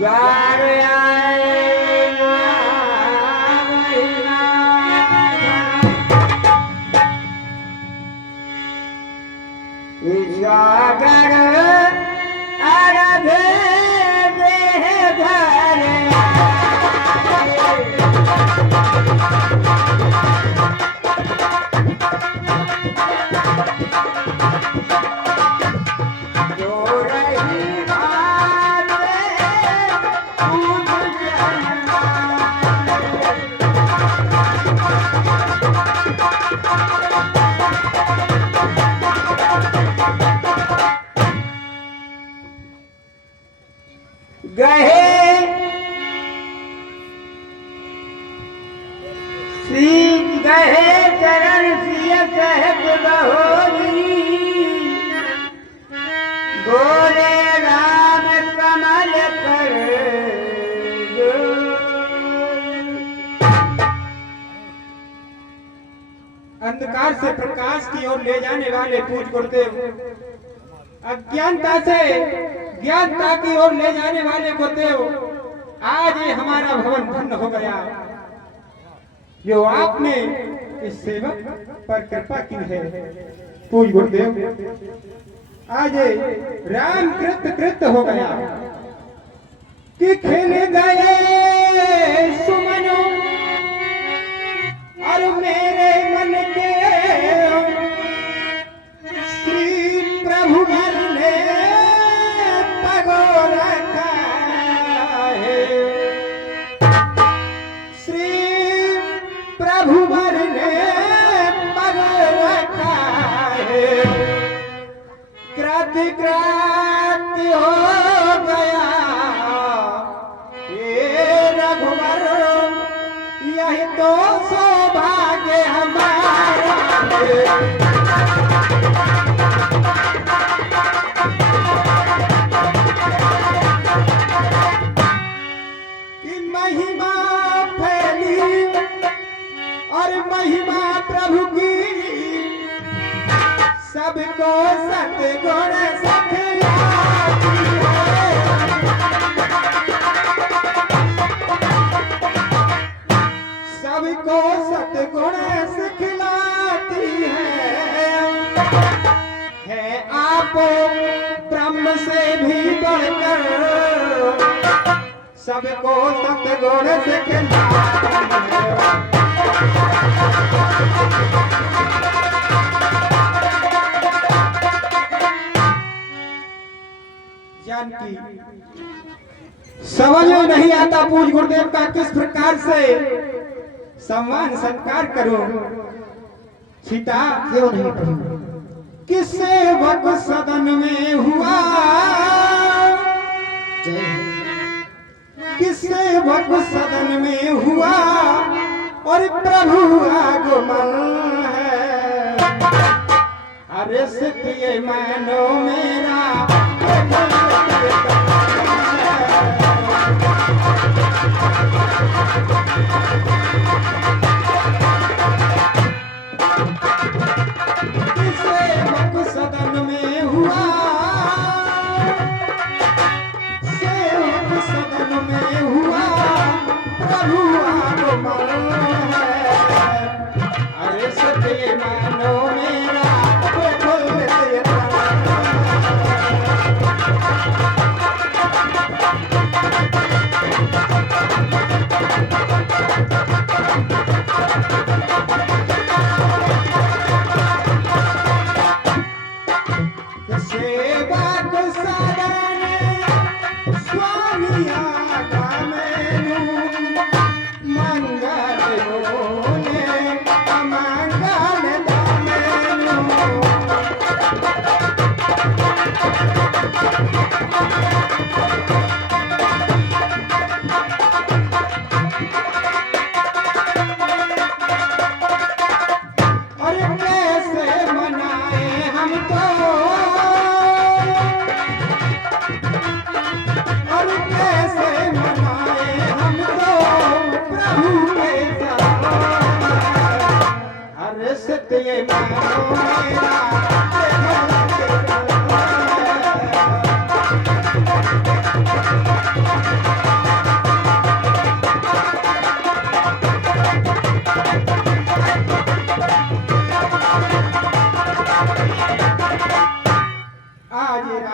Jar आएगा महीना सागर आराधे देह धरे गहे श्री गहे चरण सिय सहज बहोरी बोले राम कमल कर अंधकार से प्रकाश की ओर ले जाने वाले पूज गुरुदेव, अज्ञानता से ज्ञानता की ओर ले जाने वाले गुरुदेव, आज ये हमारा भवन भंग हो गया। जो आपने इस सेवक पर कृपा की है पूज गुरुदेव, आज राम कृत कृत हो गया कि खिल गए सुमनो और मेरे मन के श्री प्रभु ने पगो रखा है, श्री प्रभु ने पगो रखा है। क्रांति क्रांति हो गया ये रघुवर, यही तो सौभाग्य हमारा कि महिमा फैली और महिमा प्रभु की सबको सतगुण सिखलाती है, सबको सतगुण सिखलाती है आप ब्रह्म से भी बढ़कर सबको सतगुण सिखलाती है। जानकी समझ में नहीं आता पूज गुरुदेव का किस प्रकार से सम्मान सत्कार करूं, छिटा क्यों नहीं करूं। किस सेवक सदन में हुआ, किस सेवक सदन में हुआ और प्रभु आगमन है। अरे सिद्धिए मानो मेरा सदन में हुआ, सेवक सदन में हुआ प्रभु आगमन है। अरे सत्य मानो मेरा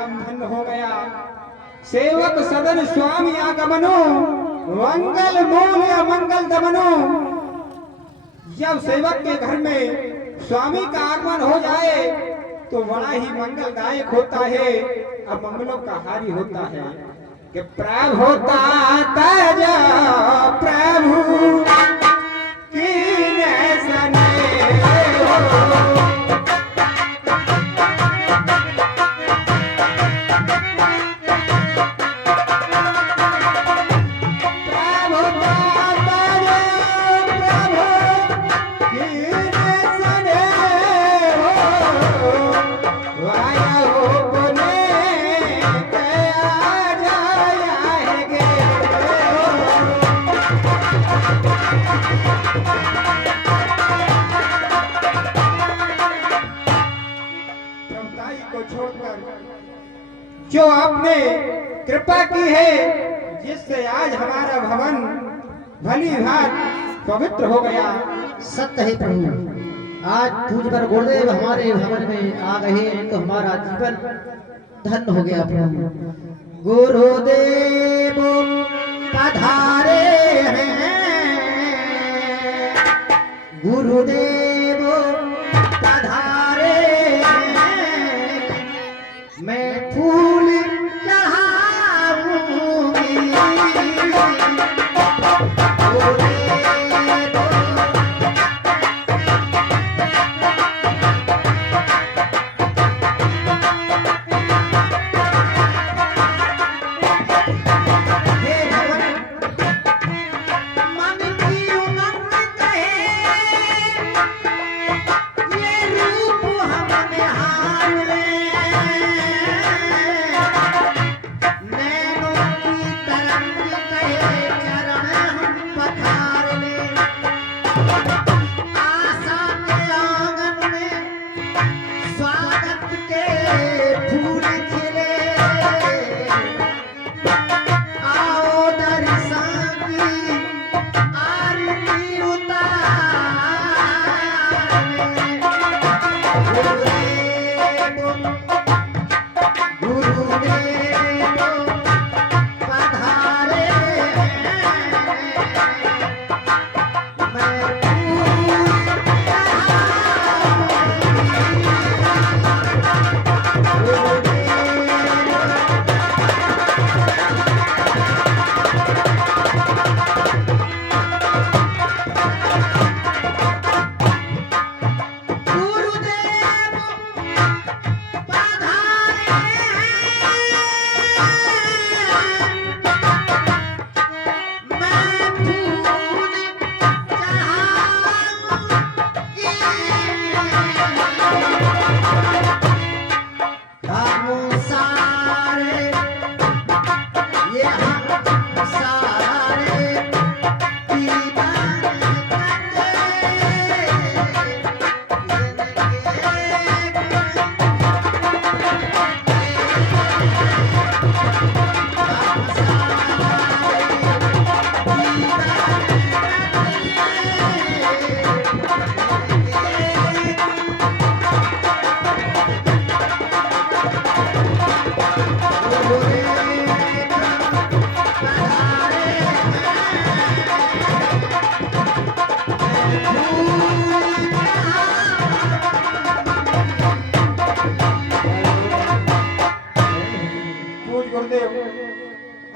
राम धन्य हो गया। सेवक सदन स्वामी आगमनो, मंगल मूल या मंगल दमनो। जब सेवक के घर में स्वामी का आगमन हो जाए तो बड़ा ही मंगलदायक होता है, अब मंगलों का हारी होता है कि प्रभु ताज प्रभु कीने सने हो। जो आपने कृपा की है, जिससे आज हमारा भवन भली भांत पवित्र हो गया। सत्य है प्रभु, आज पूज्य पर गुरुदेव हमारे भवन में आ गए तो हमारा जीवन धन्य हो गया प्रभु। गुरुदेव पधारे हैं, गुरुदेव पधारे हैं, मैं फूल चढ़ाऊंगी।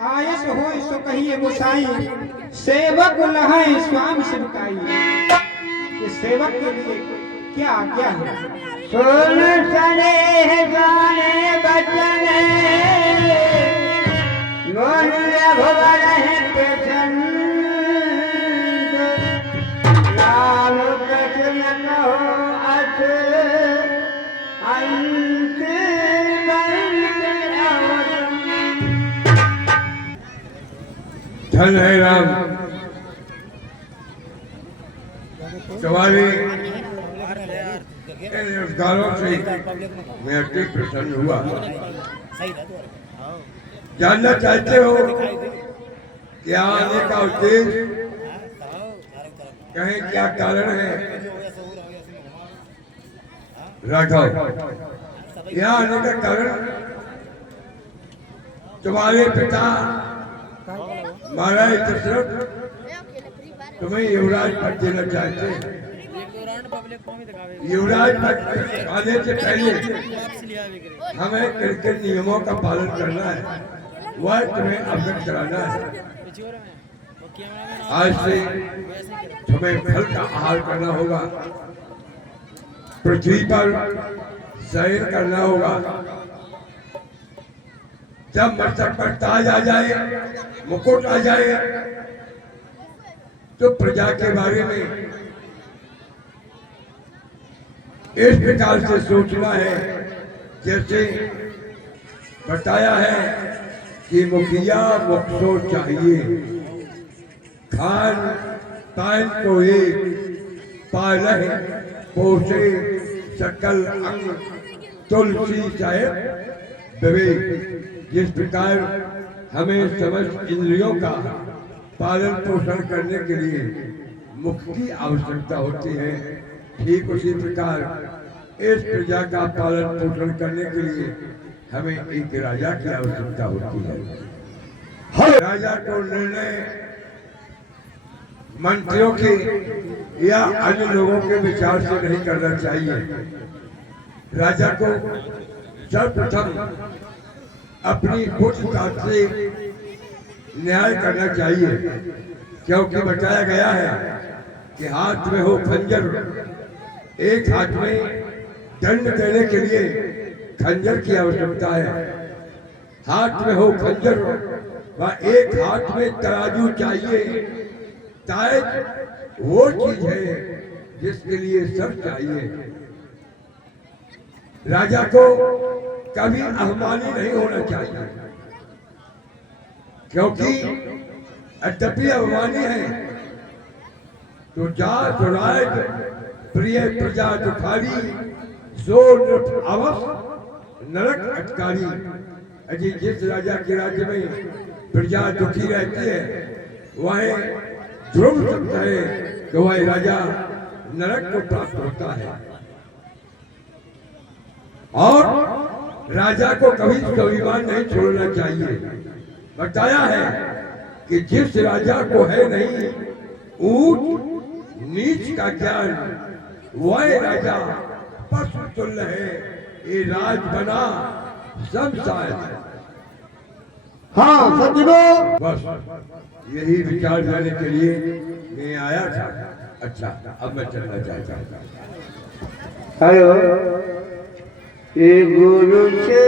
आयस हो सो कहिए गोसाई, सेवक लहाए स्वामी सेवकाई। ये सेवक के लिए क्या आज्ञा है? सुन सनेह गाने बचन, मन रघुवर है प्रसन्न। राम कृष्ण कहो अस अंत धन है राम। तुम्हारी नमस्कारों से मैं अति प्रसन्न हुआ। जानना चाहते हो क्या आने का उद्देश्य, कहें क्या कारण है? राघव, यहाँ आने का कारण तुम्हारे पिता महाराज दशरथ तुम्हें युवराज पद देना चाहते हैं। युवराज पद आने से पहले हमें किन नियमों का पालन करना है वह तुम्हें अवगत कराना है। आज से तुम्हें फल का आहार करना होगा, पृथ्वी पर शयन करना होगा। जब मस्तक पर ताज आ जाए, मुकुट आ जाए, तो प्रजा के बारे में इस प्रकार से सोचना है जैसे बताया है कि मुखिया मुखसो चाहिए, खान पान को एक पालह पोषे सकल अंग तुलसी साहेब विवेक। जिस प्रकार हमें समस्त इंद्रियों का पालन पोषण करने के लिए मुख की आवश्यकता होती है, ठीक उसी प्रकार इस प्रजा का पालन पोषण करने के लिए हमें एक राजा की आवश्यकता होती है। राजा को निर्णय मंत्रियों के या अन्य लोगों के विचार से नहीं करना चाहिए। राजा को सर्वप्रथम अपनी बुद्धिता से न्याय करना चाहिए, क्योंकि बताया गया है कि हाथ में हो खंजर, एक हाथ में दंड देने के लिए खंजर की आवश्यकता है। हाथ में हो खंजर व एक हाथ में तराजू चाहिए। ताज वो चीज है जिसके लिए सब चाहिए। राजा को कभी अभिमानी नहीं होना चाहिए, क्योंकि यद्यपि अभिमानी है तो जात राज प्रिय प्रजा दुखारी सो नृप अवस नरक अटकारी। अजी जिस राजा के राज्य में प्रजा दुखी रहती है वह ध्रुव सकता है कि वह राजा नरक को प्राप्त होता है। और राजा को कभी स्वाभिमान नहीं छोड़ना चाहिए। बताया है कि जिस राजा को है नहीं ऊंच नीच का ज्ञान वह राजा पशु तुल्य है। ये राज बना संसार। हाँ सज्जनों, बस यही विचार करने के लिए मैं आया था। अच्छा, अब मैं चलना चाहता हूँ। हेलो, ये गुरु से